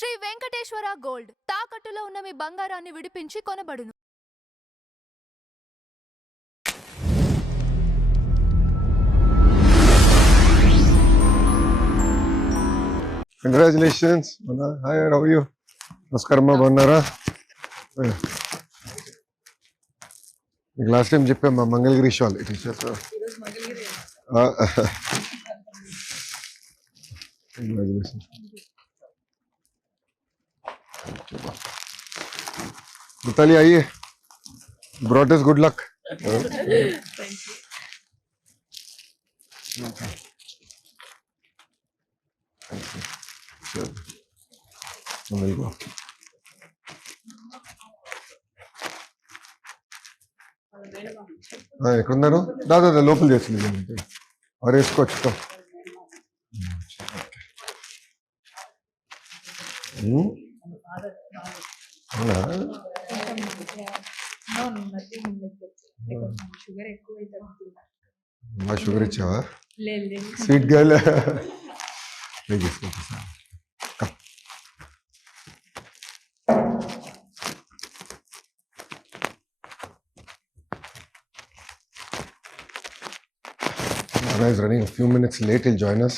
Shri Venkateswara gold తాకట్టులో ఉన్న మీ బంగారాన్ని విడిపించి కొనబడును. Congratulations. Hi, how are you? Namaskaram, Bannara. Last time Jippe Mangalgiri shawl. It is just congratulations. Vitali, आइए. Brought us good luck. Thank you. ఎక్కడున్నారు? దాదా లోపల చేసింది ఆరు వేసుకోవచ్చు. షుగర్ ఇచ్చావా? Sweet girl. Nara is running a few minutes late. He'll join us.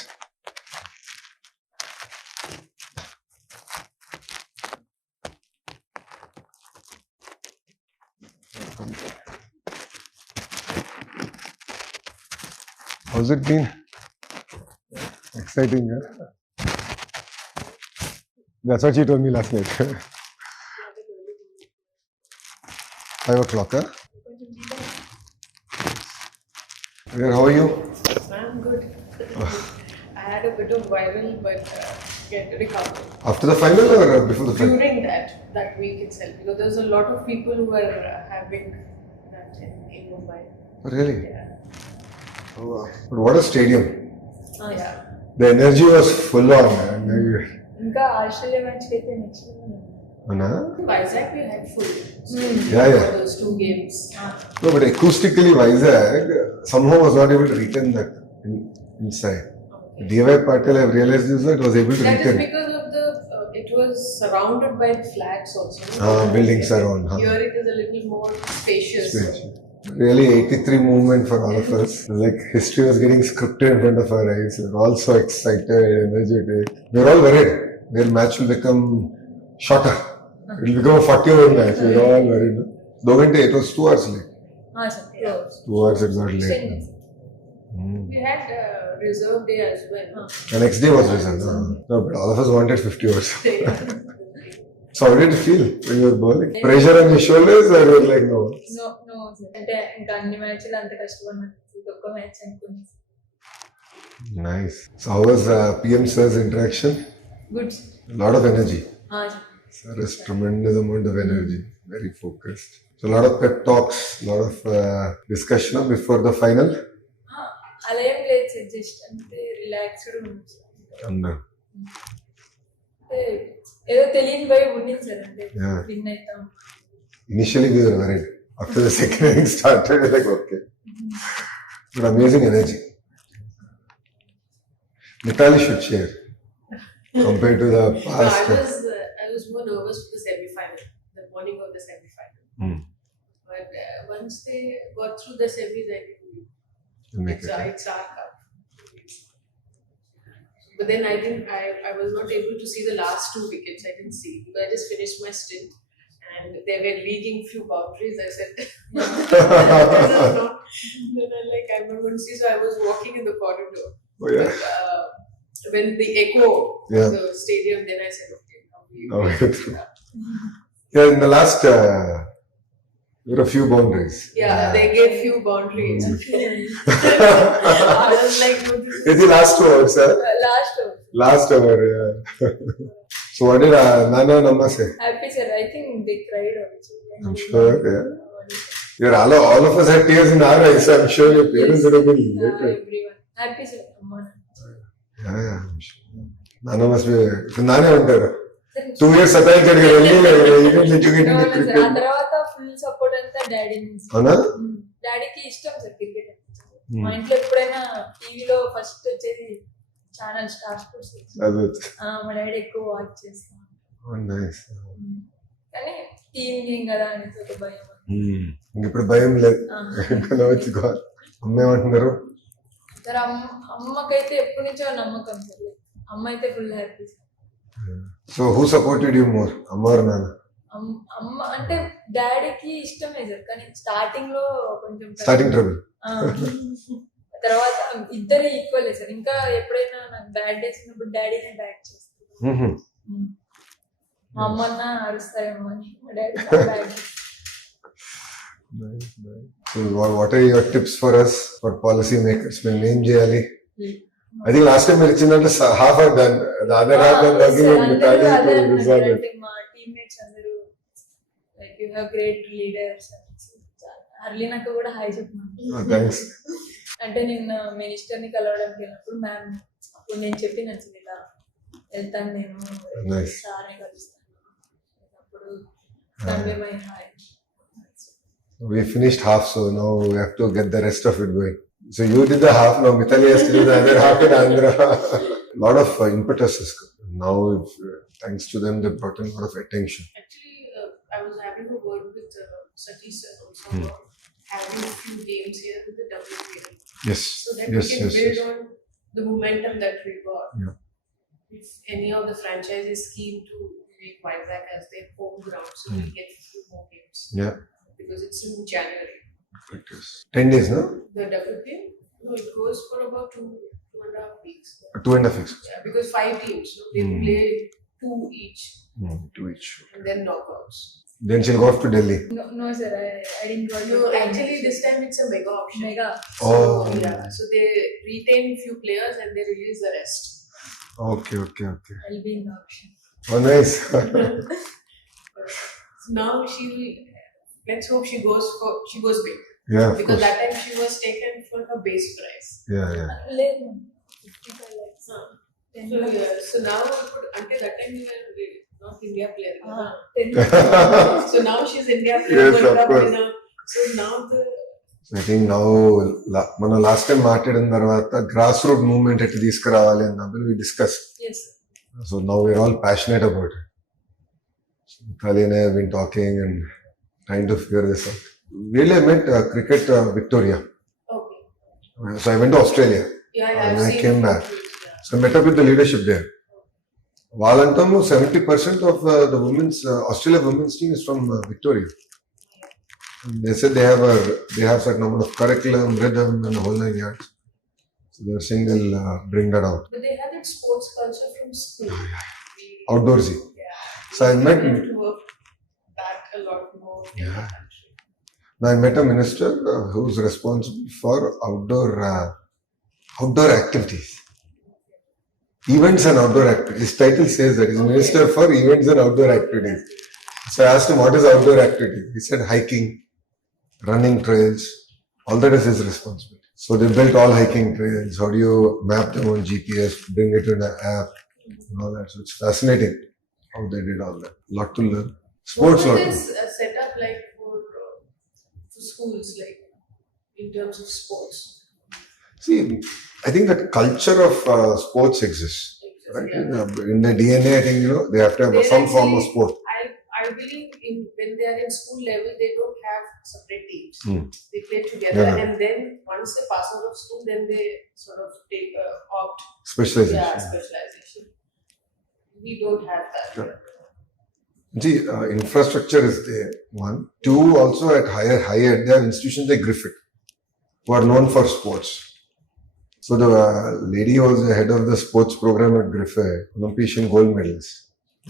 How's it been? Exciting, huh? That's what she told me last night. 5 o'clock, huh? How are you? I'm good. I had a bit of viral, but get recovered. After the final or before the final? During that week itself, because there's a lot of people who were having that in Mumbai. Really? Yeah. Oh, wow. But what a stadium. Yeah. The energy was full on. Inka Australia match kete next time. Anna? Vizag we had full. Yeah. For those 2 games. No, but acoustically Vizag somehow was not able to retain that inside. Okay. D.Y. Patil, I realized this, it was able to That retain. is because of it was surrounded by flags also. Buildings around. Here it is a little more spacious. Really 83 movement for all of us. Like history was getting scripted in front of our eyes. We were all so excited, energetic. We were all worried. Their match will become shorter. It will become a 40-over match. We were all worried. 2 घंटे, it was 2 hours late. 2 hours it got late. We had reserve day as well. The next day was reserved. No, but all of us wanted 50 hours. So how did it feel when you were bowling? Pressure on your shoulders or you were like no? No, sir. అంటే ఇంకా అన్ని మ్యాచ్లు అంత కష్టపడినట్టు ఒక్క match అనుకున్నాను. Nice. So how was PM sir's interaction? Good. A lot of energy. Sir. Sir has tremendous amount of energy. Very focused. So a lot of pep talks, a lot of discussion before the final. అలా ఏం లేదు sir, just అంటే relaxed ఉంది sir. And ఏదో తెలియని భయం ఉండింది sir, అంటే Yeah. విన్ అవుతాం. initially we were worried. After the second inning started, we were like okay. But amazing energy. Nitali should share compared to the No, past. I was more nervous for the semi-final, the morning of the semi-final. But once they got through the semis, I think We'll make it. it's our cup. But then I was not able to see the last 2 wickets. I didn't see because I just finished my stint and they were leading few boundaries. I said, this is not. Then I'm not going to see. So I was walking in the corridor. Oh yeah. But, when the echo Yeah. of the stadium, then I said, okay, now Oh, yeah. Yeah, in the last, there were a few boundaries. Yeah, they gave few boundaries. I was like, no, this It's the last 2 hours, sir. Last hour, yeah. So what did Nana and Amma say? Happy sir, I think they cried also. I'm sure, yeah. Yeah, all of us had tears in our eyes. I'm sure your parents would have been later. Everyone happy sir. అమ్మా Yeah, I'm sure. Nana must be. Nana ఉంటారు 2 years సతాయించాడు కదా, వెళ్ళి educated ఆ cricket. తర్వాత full support అంతా daddy నుంచి. అవునా? డాడీకి ఇష్టం సార్ క్రికెట్ అంటే. మా ఇంట్లో ఎప్పుడైనా టీవీలో ఫస్ట్ వచ్చేది ఛానల్ స్టార్ స్పోర్ట్స్. అదే. మా డాడీ ఎక్కువ వాచ్ చేస్తాం. Oh, nice. కానీ టీమ్ గేమ్ కదా అనేసి ఒక భయం. ఇప్పుడు భయం లేదు. వచ్చి అమ్మ ఏమంటున్నారు? సరే అమ్మకైతే ఎప్పటి నుంచో నమ్మకం సార్. అమ్మ అయితే full happy. So who supported you more, అమ్మ ఆర్ నాన్న? అమ్మ అంటే డాడీకి ఇష్టమే సార్, కానీ స్టార్టింగ్ లో కొంచెం ట్రబుల్. తర్వాత ఇద్దరు ఈక్వల్ సార్. ఇంకా ఎప్పుడైనా నాకు బ్యాడ్ డేస్ ఉన్నప్పుడు డాడీనే బ్యాక్ చేస్తాను. మా అమ్మన్న అరుస్తారేమో అని మా daddy bad. So what are your tips for us, for policy makers? మేము ఏం చేయాలి? I think last time మీరు ఇచ్చిందంటే half are done. The other half are working on Mitali to resolve it. మా టీమ్మేట్స్ అందరూ like you have great leaders. అర్లీనాక కూడా hi చెప్పమని. థ్యాంక్స్. అంటే నేను మినిస్టర్ని కలవడానికి వెళ్ళినప్పుడు మ్యామ్ అప్పుడు నేను చెప్పిన ఇలా వెళ్తాను నేను సార్ని కలుస్తాను అప్పుడు convey my hi. We finished half, so now we have to get the rest of it going. So you did the half, now Mitali has to do the other half in Andhra. Lot of impetus is now. Thanks to them, they brought in a lot of attention. Actually, I was having a word with Satish sir also about having a few games here with the WPL. Yes. So that we can build on the momentum that we got. Yeah. If any of the franchises keen to make Vizag as their home ground, so we get a few more games. Yeah. Because it's in January. 10 days, no? The WPL? No, it goes for about 2.5 weeks. 2.5 weeks. Yeah, because 5 teams, so they play 2 each. 2 each. And then knockouts. Then she'll go off to Delhi. No sir, I didn't go. No, actually this time it's a mega option. Mega. So, yeah, so they retain few players and they release the rest. Okay. I'll be in the auction. Oh, nice. So now let's hope she goes big. Yeah, of because course. that time she was taken for her base price. Yeah. లేదు 55 lakhs. So now until that time you were not India player. 10 So now she's India player. Yes, World of Cup course. winner. So now I think now మన last time మాట్లాడిన తర్వాత grass root movement ఎట్లా తీసుకురావాలి అన్నప్పుడు we discussed. Yes. So now we're all passionate about it. Mitali and I have been talking and trying to figure this out. Really, I met cricket Victoria. okay. So I went to Australia. Yeah, And I've I seen came it. back. Yeah. So I met up with the leadership there. Valantamu, 70% of the Australia women's team is from Victoria. And they said they have certain amount of curriculum, rhythm, and the whole 9 yards. So they're saying they'll bring that out. But they have that sports culture from school. Outdoorsy. Yeah. So I met. They have to work that a lot more. in Yeah. the country. Now I met a minister who's responsible for outdoor activities. Events and outdoor activities. His title says that he's Minister for Events and Outdoor Activities. So I asked him, what is outdoor activity? He said hiking, running trails, all that is his responsibility. So they built all hiking trails. How do you map them on GPS, bring it in an app, and all that. So it's fascinating how they did all that. Lot to learn. Sports, lot What to is learn. set up like for schools, like in terms of sports? See, I think that culture of sports exists. Right? Yeah. In the DNA, I think, they have to have They some form of actually- sport. I believe when they are in school level, they don't have separate teams. Hmm. They play together, Yeah. and then once they pass out of school, then they sort of take opt. Specialization. Yeah, specialization. We don't have that. Yeah. See, infrastructure is there, one. Two, also at higher, there are institutions like Griffith, who are known for sports. So the lady who was the head of the sports program at Griffith, Olympian gold medalist.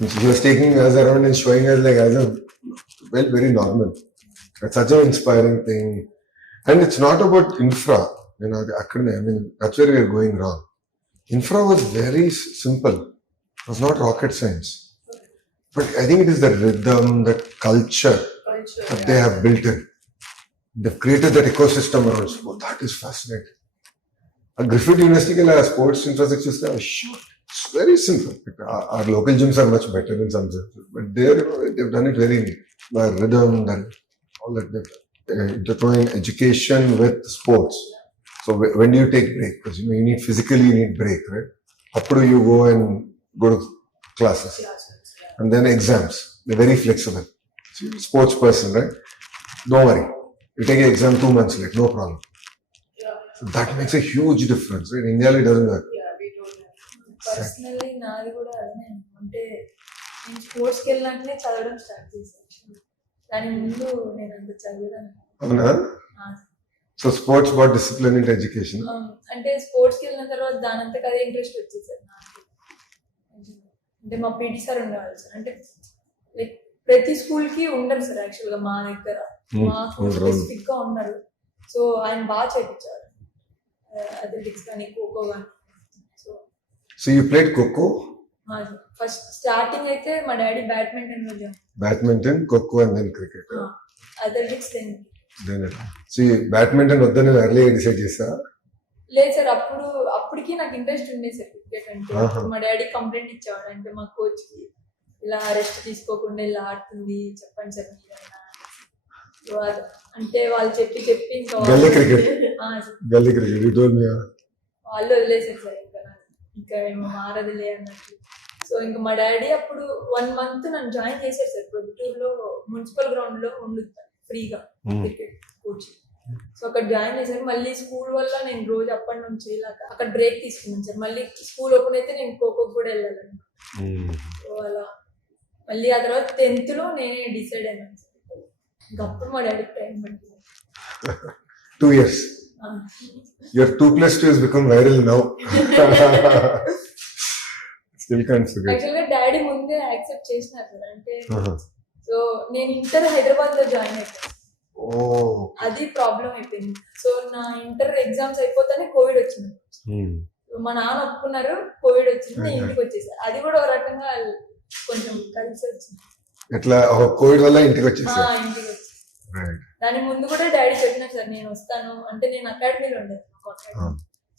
And she was taking us around and showing us as a very normal. It's such an inspiring thing. And it's not about infra. That's where we are going wrong. Infra was very simple. It was not rocket science. But I think it is the rhythm, the culture Culture, that they have built in. They've created that ecosystem around sport. That is fascinating. A Griffith University sports infrastructure is short. It's very simple. Our local gyms are much better in some sense. But there, they've done it very neat. The rhythm, all that they've done. Intertwine education with sports. So when do you take break? Because you need physically, you need break, right? How do you go to classes? classes, yeah. And then exams. They're very flexible. So you're a sports person, right? Don't worry. You take an exam 2 months late, no problem. Yeah. So that makes a huge difference, right? In India, it doesn't work. Yeah, we don't have. Personally నాది కూడా అదే అంటే నేను స్పోర్ట్స్కి వెళ్ళినాకనే చదవడం start చేశాను. దాని ముందు నేను అంత చదివాను. అవునా? So sports but discipline in education. అంటే స్పోర్ట్స్కి వెళ్ళిన తర్వాత దానంతకు అదే ఇంట్రెస్ట్ వచ్చేసారు నాకు. అంటే మా పీటీ సార్ ఉండేవాళ్ళు సార్. అంటే లైక్ ప్రతి స్కూల్ కి ఉండరు సార్ యాక్చువల్ గా మా దగ్గర. మాకు స్పెసిఫిక్ గా ఉన్నారు. సో ఆయన బాగా చేయించారు అథ్లెటిక్స్ కానీ ఖోఖో కానీ. So you played kho-kho? First starting అయితే మా డాడీ బ్యాడ్మింటన్ లో జాయిన్. Badminton, kho-kho and then cricket. Athletics so badminton వద్దని ఎర్లీ డిసైడ్ చేసా? లేదు సార్, అప్పటికి నాకు ఇంట్రెస్ట్ ఉండే సార్ క్రికెట్ అంటే. మా డాడీ కంప్లైంట్ ఇచ్చేవాడు అంటే మా కోచ్ కి, ఇలా రెస్ట్ తీసుకోకుండా ఇలా ఆడుతుంది చెప్పండి సార్ మీరైనా. అంటే వాళ్ళు చెప్పి ఇంకా వాళ్ళు వదిలేసారు సార్. ఇంకా ఏమో మారదులే అన్నట్టు. సో ఇంకా మా డాడీ అప్పుడు 1 month నన్ను జాయిన్ చేశారు సార్ ప్రొద్దుటూరులో మున్సిపల్ గ్రౌండ్ లో ఉండుతాను ఫ్రీగా క్రికెట్ కోచింగ్. సో అక్కడ జాయిన్ చేశారు. మళ్ళీ స్కూల్ వల్ల నేను రోజు అప్పటి నుంచి ఇలాగా అక్కడ బ్రేక్ తీసుకున్నాను సార్. మళ్ళీ స్కూల్ ఓపెన్ అయితే నేను ఖోఖో కూడా వెళ్ళాలని. సో అలా మళ్ళీ ఆ తర్వాత 10th లో నేనే డిసైడ్ అయినాను సార్. ఇంకా అప్పుడు మా డాడీకి టైం పట్టింది. 2 years. Your 2+2 has become viral now. Still can't forget. యాక్చువల్గా డాడీ ముందే యాక్సెప్ట్ చేసినారు సార్. అంటే సో నేను ఇంటర్ హైదరాబాద్ లో జాయిన్ అయిపోయాను. అది ప్రాబ్లం అయిపోయింది. సో నా ఇంటర్ ఎగ్జామ్స్ అయిపోతానే కోవిడ్ వచ్చింది. మా నాన్న ఒప్పుకున్నారు, కోవిడ్ వచ్చింది, నేను ఇంటికి వచ్చేసాను. అది కూడా ఒక రకంగా కొంచెం కలిసి వచ్చింది. ఎట్లా కోవిడ్ వల్ల ఇంటికి వచ్చేసి? ఇంటికి వచ్చి దాని ముందు కూడా డాడీ చెప్పినారు సార్ నేను వస్తాను అంటే. నేను అకాడమీలో ఉండేది.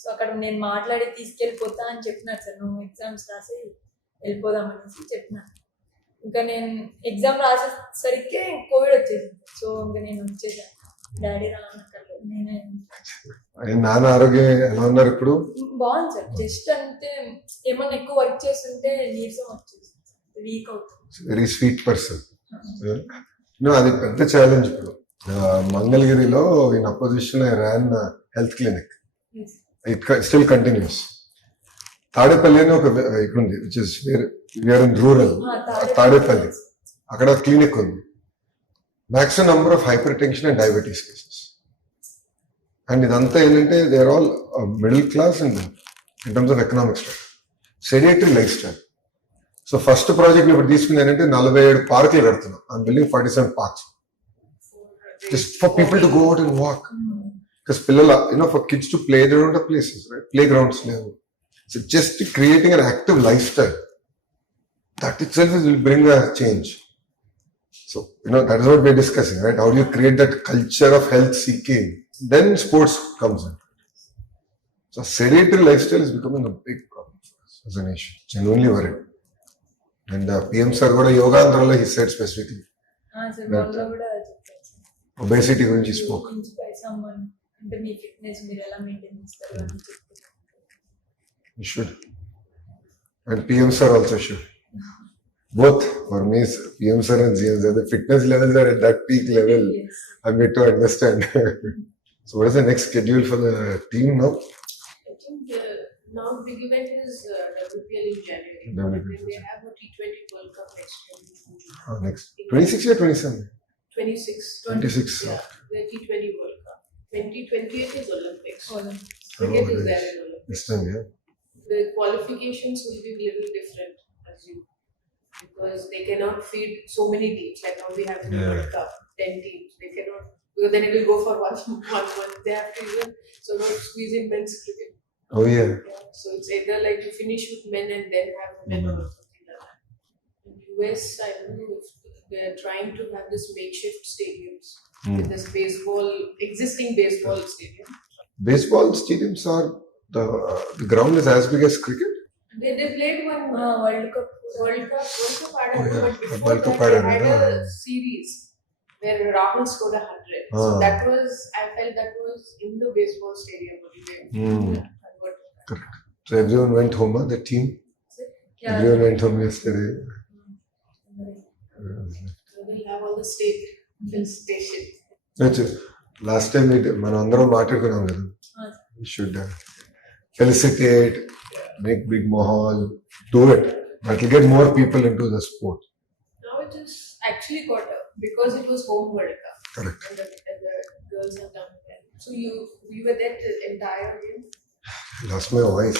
సో అక్కడ నేను మాట్లాడి తీసుకెళ్ళిపోతా అని చెప్పినారు సార్. నువ్వు ఎగ్జామ్స్ రాసి వెళ్ళిపోదాం అనేసి చెప్పినారు. ఇంకా నేను ఎగ్జామ్ రాసేసరికి కోవిడ్ వచ్చేసింది. సో ఇంకా నేను వచ్చేసాను. డాడీ రానక్కర్లేదు, నేనే. నాన్న ఆరోగ్యం ఎలా ఉన్నారు ఇప్పుడు? బాగుంది సార్. జస్ట్ అంటే ఏమన్నా ఎక్కువ వర్క్ చేస్తుంటే నీరసం వచ్చేసి వీక్ అవుతుంది. Very sweet person. అది పెద్ద ఛాలెంజ్ ఇప్పుడు. మంగళగిరిలో in opposition I ran health clinic. It still continues. Tadepalli అని ఒక ఇక్కడ ఉంది, which is where in rural. Tadepalli అక్కడ క్లినిక్ ఉంది. Maximum number of hypertension and diabetes cases. And ఇదంతా ఏంటంటే they are all middle class in terms of economic structure, sedentary life style. So first project ఇప్పుడు తీసుకుంది ఏంటంటే 47 పార్కులు కడుతున్నాం. I'm building 47 parks just for people to go out and walk. Because pillala, for kids to play, they don't have places, right? Playgrounds level. So just creating an active lifestyle, that itself will bring a change. So that is what we're discussing, right? How do you create that culture of health seeking? Then sports comes in. So sedentary lifestyle is becoming a big problem for us as a nation. Genuinely worried. And PM sir got a yoga androlo, he said specifically. Obesity గురించి spoke. అంటే మీ fitness మీరు ఎలా maintain చేస్తారు అని చెప్తున్నారు. You should. And PM sir also should. Both for me, PM sir and GM sir, the fitness levels are at that peak level. Yes. I'm yet to understand. So what is the next schedule for the team now? I think now big event is WPL in January. WPL. Then they have a T20 World Cup next year. Next 26 or 27? 26. 26. Yeah, the T20 World Cup. 2028 is Olympics. Cricket is there in Olympics. This time, yeah. The qualifications will be a little different, because they cannot feed so many teams. Like now we have the World Cup, 10 teams. They cannot, because then it will go for one month. They have to even squeeze in men's cricket. Oh yeah. So it's either like to finish with men and then have women or something like that. In US, I don't know if they're trying to have this makeshift stadiums with this existing baseball stadium. Baseball stadiums are the ground is as big as cricket. They played one World Cup. World Cup Oh, yeah. but before World Cup that they had a series where Rahul scored 100. So that was, I felt that was in the baseball stadium only. Correct. So everyone went home, the team. Yeah. Everyone went home yesterday. We'll have all the state station. Last time మనం అందరం మాట్లాడుకున్నాం కదా. We should felicitate, make big mahal, do it. That will get more people into the sport. Now it is actually got up because it was home World Cup. Correct. And the girls have done well. So you were there the entire game? I lost my voice.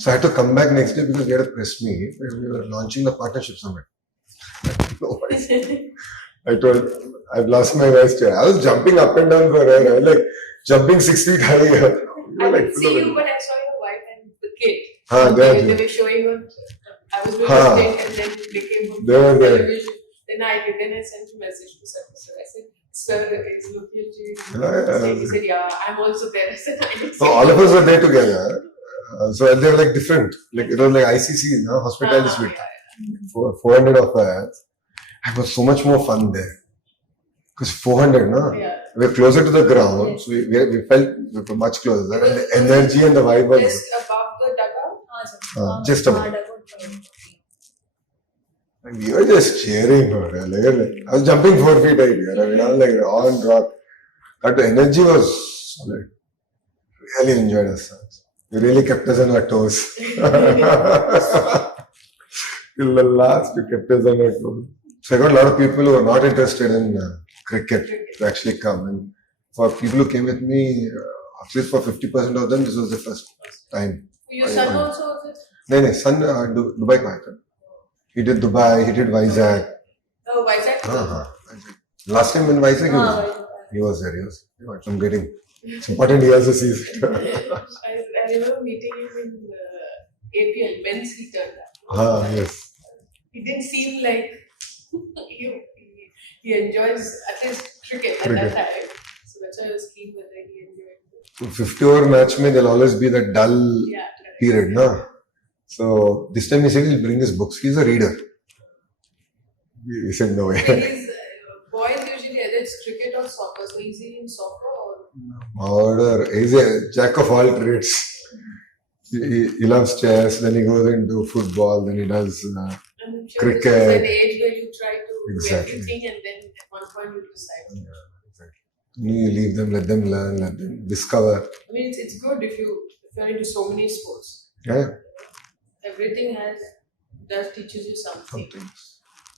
So I had to come back next day because we had a press meet where we were launching the partnership summit. No voice. I told, I've lost my voice too. I was jumping up and down for her. I was like jumping 6 feet high. I didn't see you, but I saw your wife and the kid. They were showing on. I was with the kid and then they came on television. Then I sent a message to Sir. I said, Sir, it's Lokesh ji. He said, yeah, I'm also there. I said, so all of us were there together. So they were like different. Like it was like ICC, no? Hospitality suite. 400 of us. It was so much more fun there. Because 400, no? Yeah. We were closer to the ground. So we felt we were much closer. And the energy and the vibe was just above the dugout? just above. And we were just cheering for her. Like, I was jumping 4 feet high here. I mean, I was like on rock. But the energy was solid. Really enjoyed us. You really kept us on our toes. Till the last, you kept us on our toes. So I got a lot of people who were not interested in cricket to actually come. And for people who came with me, at least for 50% of them, this was the first time. Your son also was it? No, son, Dubai Python. He did Dubai, he did Vizag. Oh, Vizag? Last time in Vizag, he was there. He was I'm getting. It's important he also sees it. I remember meeting him in APL, men's he turned up. Yes. He didn't seem like he enjoys at least cricket at that time. So that's why I was keen whether he enjoyed it. 50-over match, there'll always be that dull period, no? So this time he said he'll bring his books. He's a reader. He said no way. Boys usually either it's cricket or soccer. So he's in soccer or? He's a jack of all trades. He loves chess, then he goes into football, then he does cricket. It's an age where you try to do Exactly. everything and then at one point you decide. Yeah, exactly. You leave them, let them learn, let them discover. I mean, it's good if you're into so many sports. Yeah. Everything does teaches you something.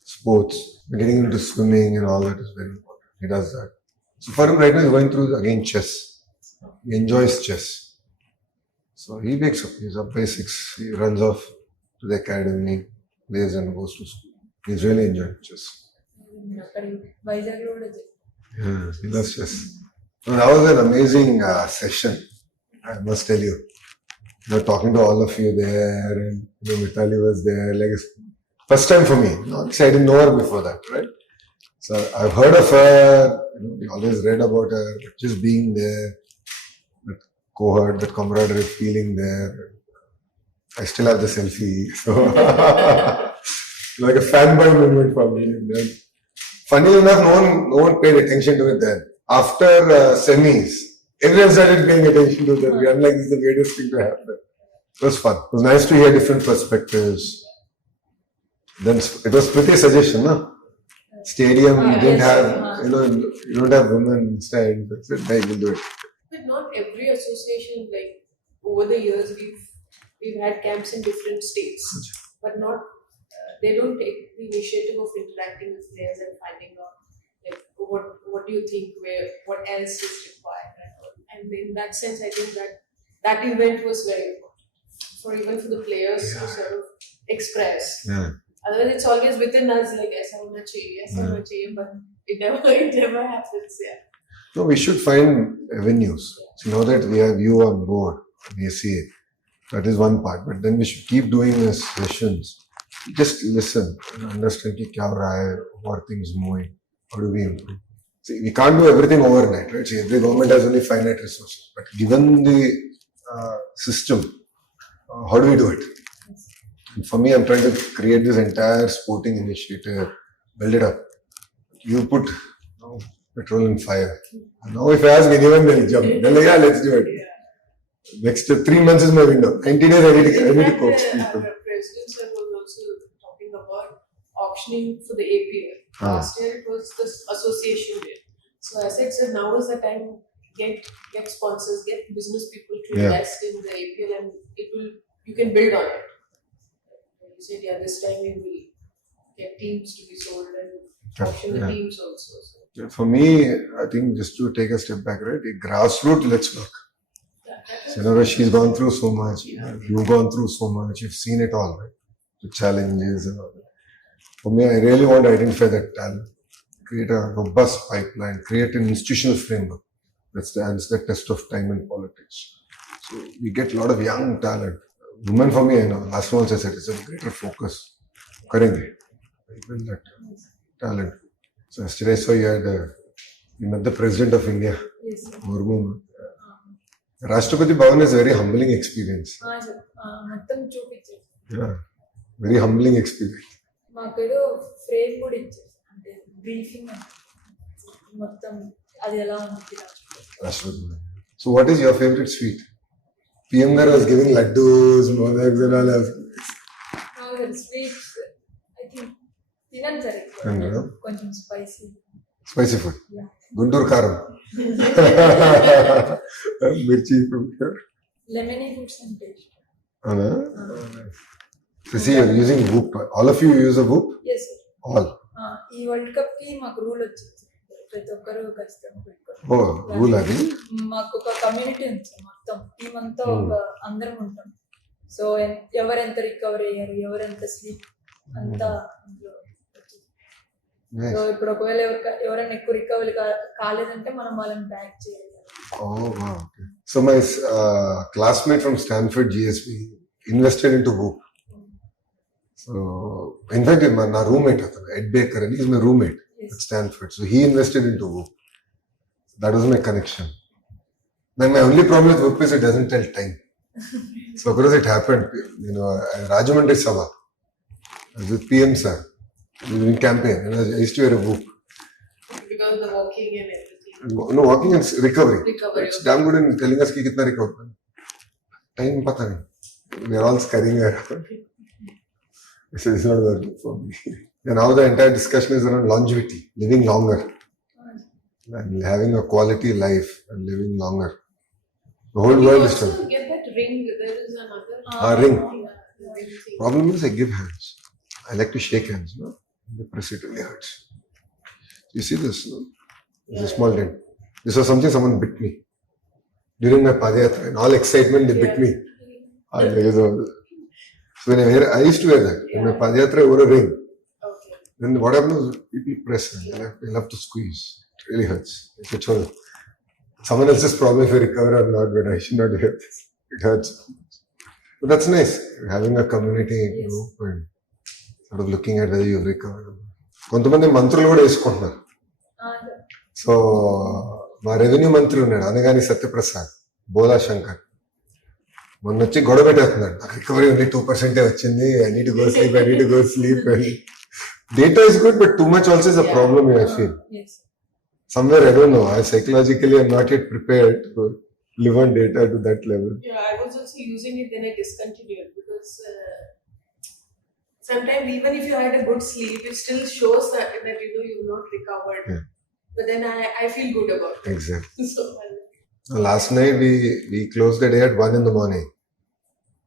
Sports, getting into swimming and all that is very important. He does that. So for him right now, he's going through again chess. He enjoys chess. So he wakes up. He's up by 6. He runs off to the academy, plays and goes to school. He's really enjoying chess. Yeah, he loves chess. So that was an amazing session. I must tell you. Talking to all of you there, and Mitali was there. Like first time for me. Because I didn't know her before that, right? So I've heard of her. We always read about her. But just being there, that cohort, that camaraderie, feeling there. I still have the selfie. So like a fanboy moment for me. And then, funny enough, no one paid attention to it then. After semis, everyone started paying attention to that. I'm like, this is the greatest thing to happen. It was fun. It was nice to hear different perspectives. Then it was pretty suggestion, no? Stadium, you didn't have, you don't have women stand. That's it, hey, we'll do it. But not every association, like over the years, we've had camps in different states, but not, they don't take the initiative of interacting with players and finding out, like, what do you think, what else is required. And in that sense, I think that event was very important. Even for the players to sort of express. Yeah. Otherwise, it's always within us, like, aisa hona chahiye, but it never happens, No, we should find avenues. So now that we have you on board, ACA, that is one part. But then we should keep doing these sessions. Just listen and understand kya ho raha hai, how are things moving, how do we improve. See, we can't do everything overnight, right? See, every government has only finite resources. But given the system, how do we do it? And for me, I'm trying to create this entire sporting initiative, build it up. You put petrol and fire. And now if I ask anyone, they'll jump. They're like, yeah, let's do it. Next 3 months is my window. 90 days I need to coach people. Our president sir was also talking about optioning for the APL. Last year it was the association year. So I said, so now is the time, get sponsors, get business people to invest in the APL, and you can build on it. You said, yeah, this time we will get teams to be sold and option the teams also. So. For me, I think just to take a step back, right? Grassroots, let's work. She's gone through so much. You've gone through so much. You've seen it all, right? The challenges and all that. For me, I really want to identify that talent, create a robust pipeline, create an institutional framework. That's the test of time in politics. So we get a lot of young talent. Women, for me, last month I said, it's a greater focus. Karenge. Build that talent. So yesterday, you met the President of India, Yes, sir. Murmu. Rashtrapati Bhavan is a very humbling experience. మొత్తం చూపించారు. Yeah, very humbling experience. మాకేదో frame కూడా ఇచ్చారు, అంటే briefing మొత్తం అది ఎలా ఉంది. Rashtrapati. So what is your favorite sweet? PM Garu was giving laddus, modaks and all that. Sweets I think తినను సార్ ఎక్కువ. కొంచెం spicy Spicy food. Guntur Karam. Mirchi from here. Lemony foods అంటే So see, you're using Whoop. All of you use a Whoop? Yes sir. All. ఈ world cup కి మాకు rule వచ్చింది, ప్రతి ఒక్కరు ఖచ్చితంగా పెట్టుకోవాలి. Oh, rule అది? మాకు ఒక కమ్యూనిటీ ఉంది సార్, మొత్తం టీం అంతా ఒక అందరం ఉంటాం. సో ఎవరెంత రికవర్ అయ్యారు, ఎవరెంత స్లీప్ అంతా అందులో వచ్చింది. సో ఇప్పుడు ఒకవేళ ఎవరైనా ఎక్కువ రికవరీ కాలేదంటే మనం వాళ్ళని బ్యాక్ చేయాలి. Oh, wow. Okay. So my classmate from Stanford GSB invested into Whoop. So in fact, my roommate, Ed Baker, and he's my roommate at Stanford. So he invested into Whoop. That was my connection. Then my only problem with Whoop is it doesn't tell time. So of course it happened, Rajamundry Sabha, with PM sir, during campaign, and I used to wear a Whoop. Because of the walking and everything. No, walking and recovery. It's damn good in telling us ki kitna recover. Time pata nahi. We are all scurrying around. I said, it's not working for me. And now the entire discussion is around longevity, living longer, and having a quality life and living longer. The whole world is also get that ring. There is another ring. ring thing. Problem is I give hands. I like to shake hands. No, the press it really hurts. You see this? No? It's a small dent. This was something someone bit me during my Padayatra. In all excitement, they bit me. So when I used to wear that. In my Padayatra, I wore a ring. Okay. Then what happens? People press and they love to squeeze. It really hurts. It's a chore. Someone else's problem if I recover or not, but I should not hear this. It hurts. But that's nice. Having a community group and sort of looking at whether you've recovered. కొంతమంది మంత్రులు కూడా వేసుకుంటున్నారు. So మా revenue మంత్రి ఉన్నాడు అనగాని సత్యప్రసాద్, బోలా శంకర్, మొన్న వచ్చి గొడవ పెట్టేస్తున్నాడు. నాకు రికవరీ ఓన్లీ 2% వచ్చింది. I need to go sleep. Data is good, but too much also is a problem, I feel. Yes. Somewhere, I don't know, I psychologically am not yet prepared to live on data to that level. Yeah, I was also using it, then I discontinued because sometimes even if you had a good sleep, it still shows that you've not recovered. Yeah. But then I feel good about it. Exactly. So, Last night we closed the day at 1 in the morning.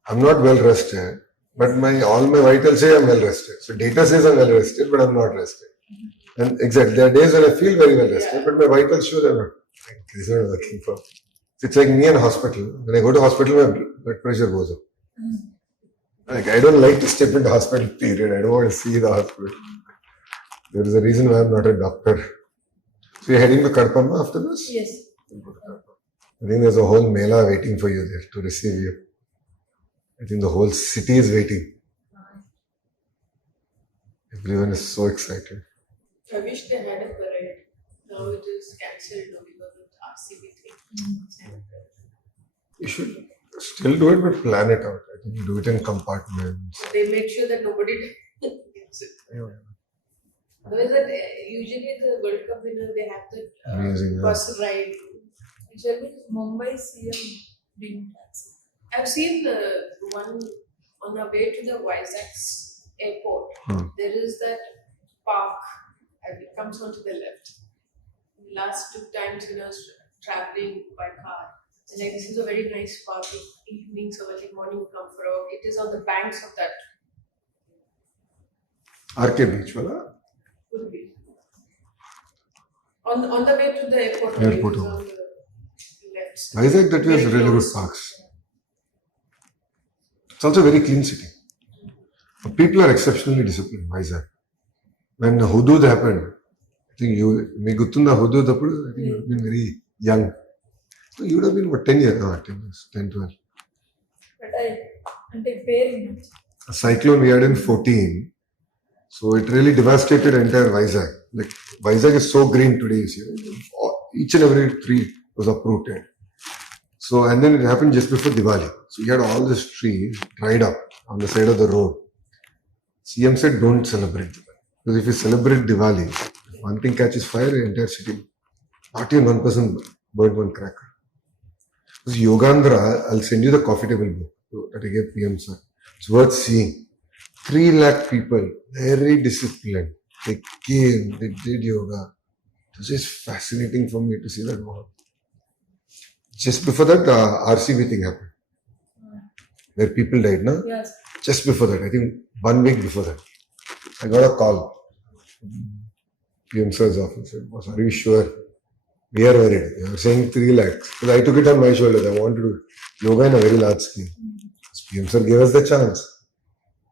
I'm not well rested, but all my vitals say I'm well rested. So data says I'm well rested, but I'm not rested. And exactly, there are days when I feel very well rested, but my vitals show I'm not. This is not working for me. It's like me in hospital. When I go to hospital, my blood pressure goes up. Like I don't like to step into hospital, period. I don't want to see the hospital. There is a reason why I'm not a doctor. So you're heading to Kadpamma after this? Yes. I think there's a whole mela waiting for you there to receive you. I think the whole city is waiting. Everyone is so excited. I wish they had a parade. Now it is cancelled because of the RCB thing. You should still do it, but plan it out. I think you do it in compartments. They make sure that nobody gets it. Otherwise, usually the World Cup winner, they have the Amazing, bus ride. Actually, Mumbai CM didn't cancel. I've seen one on our way to the Vizag airport. There is that comes onto the left. Last 2 times when I was traveling by car, like this is a very nice park. Evenings or early morning you come for a walk. It is on the banks of that. RK beach, wala? Could be. On the way to the airport. Airport, it is oh. on the left side. Vizag, that was Very really good close. parks. It's also a very clean city. People are exceptionally disciplined, Vizag. When Hudud happened, I think you, me guttunda Hudud appudu, I think you would have been very young. So you would have been, what, 10 years? 10 years, 10, 12. But అంటే పేరు వినొచ్చు. A cyclone we had in 14. So it really devastated entire Vizag. Like Vizag is so green today, you see. Each and every tree was uprooted. So, and then it happened just before Diwali. So you had all these trees dried up on the side of the road. CM said, don't celebrate Diwali. Because if you celebrate Diwali, if one thing catches fire, the entire city, not even one person burned one cracker. Because Yogandhra, I'll send you the coffee table book that I gave PM sir. It's worth seeing. 3 lakh people, very disciplined. They came, they did yoga. It was just fascinating for me to see that work. Just before that, RCB thing happened, where people died, no? Yes. Just before that, I think 1 week before that, I got a call. PM sir's office said, "Boss, are you sure? We are worried. You are saying 3 lakhs." Because I took it on my shoulders. I wanted to do yoga in a very large scale. PM sir gave us the chance.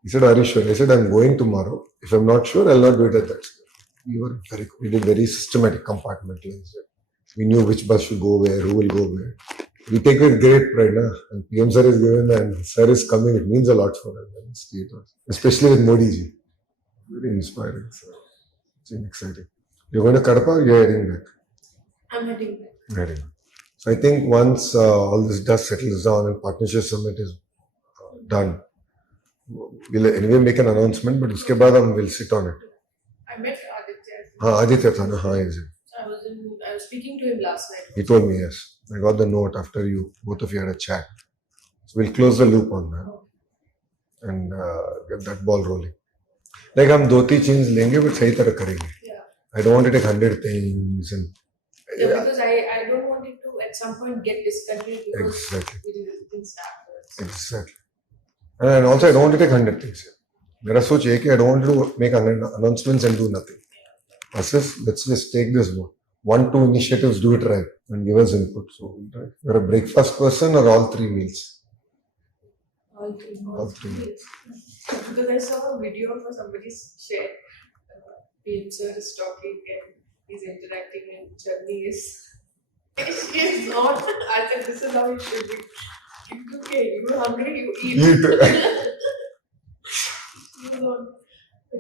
He said, "Are you sure?" I said, "I'm going tomorrow. If I'm not sure, I'll not do it at that scale." We did very systematic compartmentalized. We knew which bus should go where, who will go where. We take with great pride, na? And PM sir is given and sir is coming. It means a lot for us. Especially with Modi ji. Very inspiring. So it's exciting. You're going to Kadapa or you're heading back? I'm heading back. Heading. So I think once all this dust settles down and partnership summit is done, we'll anyway make an announcement, but uske baad we'll sit on it. I met Aditya. Aditya Thana, is it? I was speaking to him last night. He told me, yes. I got the note after both of you had a chat. So we'll close the loop on that and get that ball rolling. Like हम 2-3 चीज लेंगे but सही तरह करेंगे. Yeah. I don't want to take 100 things and Yeah, because I don't want it to at some point get discontinued because Exactly. we didn't start. Exactly. And also I don't want to take 100 things. मेरा सोच ये कि I don't want to make announcements and do nothing. Let's just take this 1-2 initiatives, do it right and give us input. So you're a breakfast person or all 3 meals? All three. All 3 meals. Because I saw a video of somebody shared. PM sir is talking and he's interacting and Charani is. She is not. I said, this is how it should be. It's okay. You're hungry, you eat. Eat. You don't.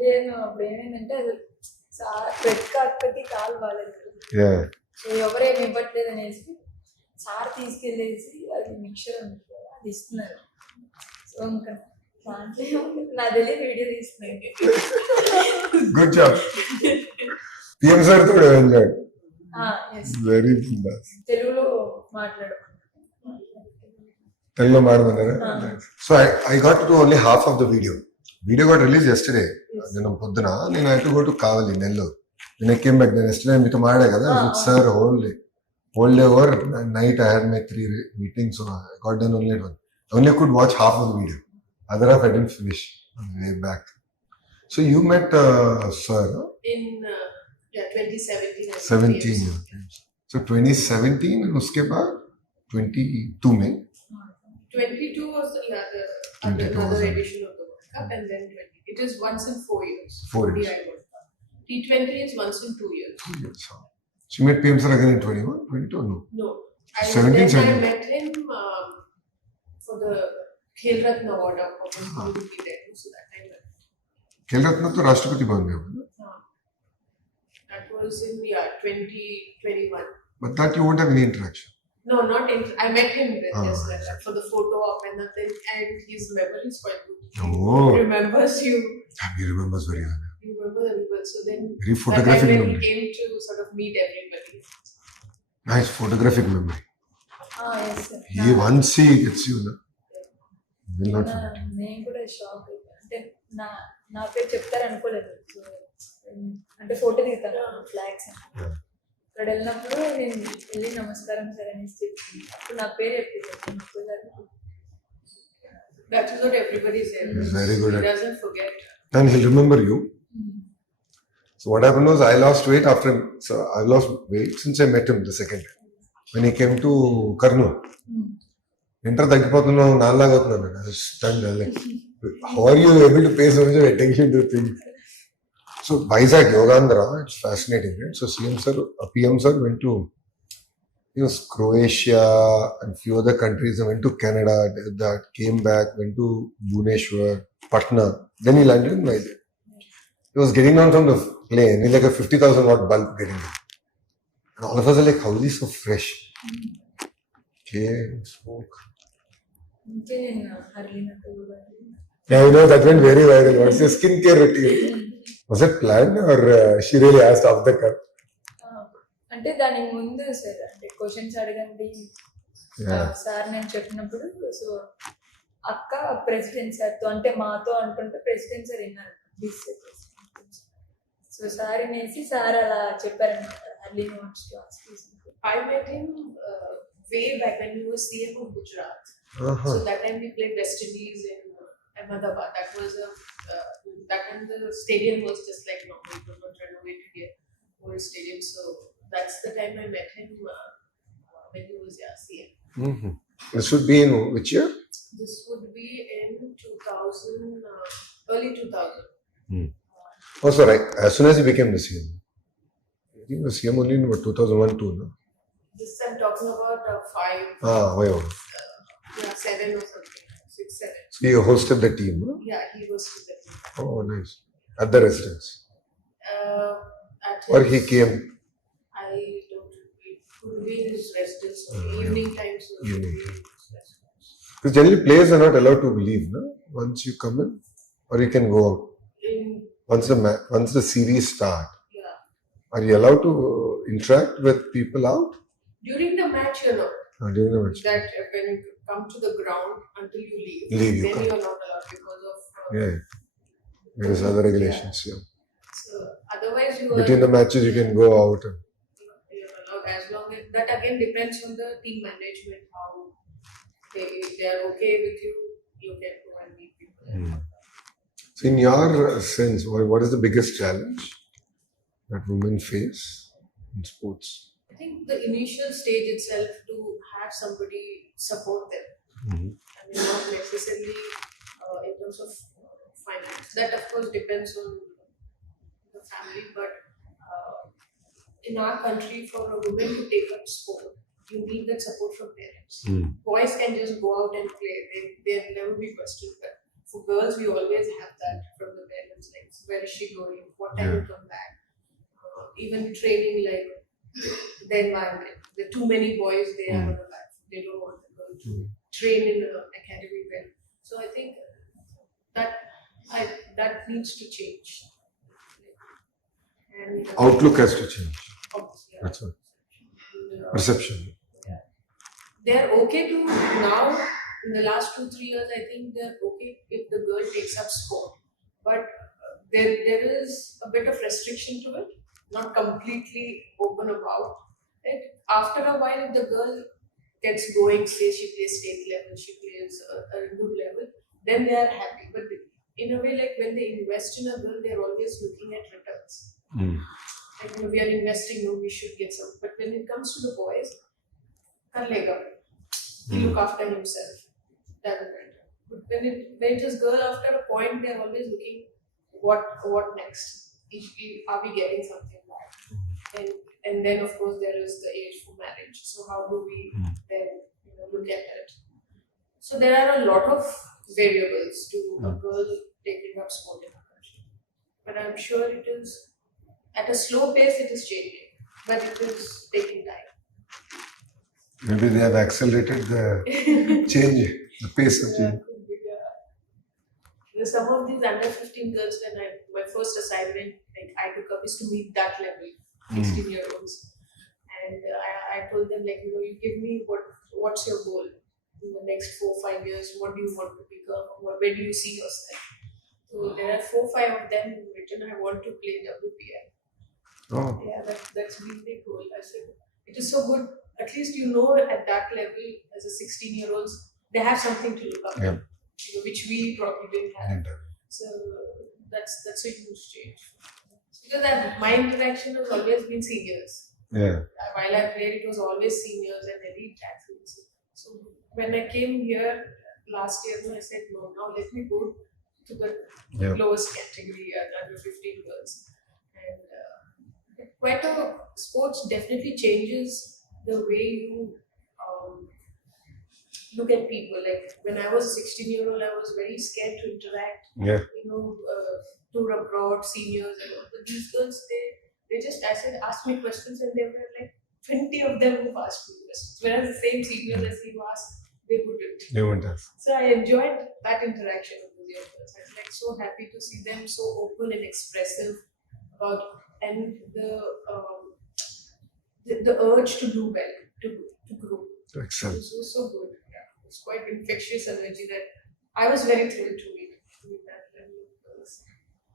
నేను అప్పుడు ఏమైందంటే అది red carpet కాలు బాగాలేదు. Yeah. So ఎవరేమి ఇవ్వట్లేదు అనేసి sir తీసుకెళ్ళేసి అది mixture ఉంటుంది అది ఇస్తున్నారు. సో ఇంకా దాంట్లో నా తెలియదు వీడియో తీస్తున్నాను. Good job. PM sir too enjoyed. Very nice. తెలుగులో మాట్లాడమన్నారు. Telugu madamannara. So I got to do only half of the video. Video got released yesterday. Then podduna I had to go to Kavali, Nellore. When I came back, then yesterday meetu maada kada. Sir, whole day over. Night I had my 3 meetings, so I got done only one. I only could watch half of the video. Other half I didn't finish on the way back. So you met sir In 2017. 17 years. So 2017 and uske baad 22 May. 22 was another edition of the World Cup, and then 20. It is once in 4 years. 4 years. DI World Cup. T20 is once in 2 years. So you met PM sir again in 21, 22 or no? No. 17, I 17. met him for the Khel Ratna Award of Community there. So that time. Khel Ratna to Rashtrapati Bhavan mein hua. That was in 2021. But that you won't have any interaction. No, not in. I met him then just like that exactly. for the photo op and nothing, and his memory is quite good. Oh. He remembers you. He remembers very well. He remembers everybody. So then Very photographic when he memory. came to sort of meet everybody. Nice photographic memory. Yes sir. He once he gets you, na, will not forget. నేను కూడా shock అంటే నా పేరు చెప్తారు అనుకోలేదు. So అంటే photo దిగుతాను flags అని. అక్కడ వెళ్ళినప్పుడు నేను వెళ్ళి నమస్కారం సార్ అనేసి చెప్పింది. అప్పుడు నా పేరు చెప్పింది. That is what everybody says. Very good. He doesn't forget. And he'll remember you. So what happened was I lost weight after him. So I lost weight since I met him the second time. When he came to Karnool. Winter తగ్గిపోతున్నావు నాలాగా అవుతున్నాను. I was stunned. Like, how are you able to pay so much attention to things? So Vizag Yogandhra, it's fascinating, right? So CM sir, PM sir went to Croatia and few other countries. I went to Canada, did that, came back, went to Bhubaneswar, Patna. Then he landed in Vizag. He was getting down from the plane. He's like a 50,000 watt bulb getting down. And all of us are like, how is he so fresh? Okay, smoke. Yeah, that went very viral. What's your skincare routine? Was it planned or she really asked off the cuff? అంటే దానికి ముందు sir అంటే questions అడగండి sir నేను చెప్పినప్పుడు so అక్క president సార్తో అంటే మాతో అనుకుంటే ప్రెసిడెంట్ సార్ విన్నారు సో సార్ అనేసి సార్ అలా చెప్పారనమాట. Early wants to ask you something. I met him way back when he was CM of Gujarat. So that time we played West Indies in Ahmedabad. That was that time the stadium was just like normal. It was not renovated yet, old stadium. So that's the time I met him when he was CM. This would be in which year? This would be in 2000, early 2000. Oh, so right. As soon as he became the CM. I think he was CM only in what, 2001-2, no? This I'm talking about 5. Why? 7 or something. 6, 7. So you hosted the team, no? Yeah, he was with the team. Oh, nice. At the residence? At Or his, he came? I don't know. It could be his residence or evening times. Evening time. Because generally players are not allowed to leave, no? Once you come in, or you can go out. Once the series start, Yeah. are you allowed to interact with people out? During the match, you know. During the match. That when you come to the ground until you leave, Leave, you then can't. you are not allowed because of. Yeah. There is other regulations, yeah. So otherwise, you Between the matches, you can go out. you're allowed as long as that again depends on the team management how if they are okay with you, you can go and meet people. So in your sense, what is the biggest challenge that women face in sports? I think the initial stage itself to have somebody support them. I mean, not necessarily in terms of finance. That of course depends on the family, but in our country, for a woman to take up sport, you need that support from parents. Boys can just go out and play; they'll never be questioned. But for girls, we always have that from the parents, like where is she going, what time will come back, even training, like the environment. There are too many boys they have on the back. They don't want the girl to train in an academy well. So I think that needs to change. And Outlook has to change. obviously, That's all. Perception. they're okay to now. In the last 2-3 years, I think they're okay if the girl takes up sport, but there is a bit of restriction to it, not completely open about it. After a while, if the girl gets going, say she plays state level, she plays a good level, then they are happy. But in a way, like when they invest in a girl, they're always looking at returns. Like, we are investing, we should get some. But when it comes to the boys, kar lega. He look after himself. Doesn't matter. But when it is girl, after a point, they are always looking what next. Are we getting something back? And then of course there is the age for marriage. So how do we then look at it? So there are a lot of variables to a girl taking up sport in our country. But I'm sure it is at a slow pace. It is changing, but it is taking time. Maybe they have accelerated the change, the pace of change. Some of these under 15 girls, when my first assignment, like I took up is to meet that level, 16-year-olds, and I told them, like, you give me what's your goal in the next 4-5 years? What do you want to become? Where do you see yourself? So So there are 4-5 of them who written, I want to play WPL. Oh, Yeah, that's been the goal. I said, it is so good. At least you know at that level, as a 16-year-olds, they have something to look up to, Yeah. which we probably didn't have. and, So that's a huge change. Because my interaction has always been seniors. yeah. While I played, it was always seniors and elite athletes. So when I came here last year, I said, no, now let me go to the Yeah. lowest category at under 15 girls. And quite a sports definitely changes the way you look at people. Like when I was a 16-year-old, I was very scared to interact. Yeah. Tour abroad, seniors, and all. But these girls, they just asked me questions, and there were like 20 of them who asked me questions. Whereas the same seniors as you asked, they wouldn't. They want us. So I enjoyed that interaction with those young girls. I was like so happy to see them so open and expressive about and the urge to do well, to grow. To excel. It was so good. Yeah. It's quite infectious energy that I was very thrilled to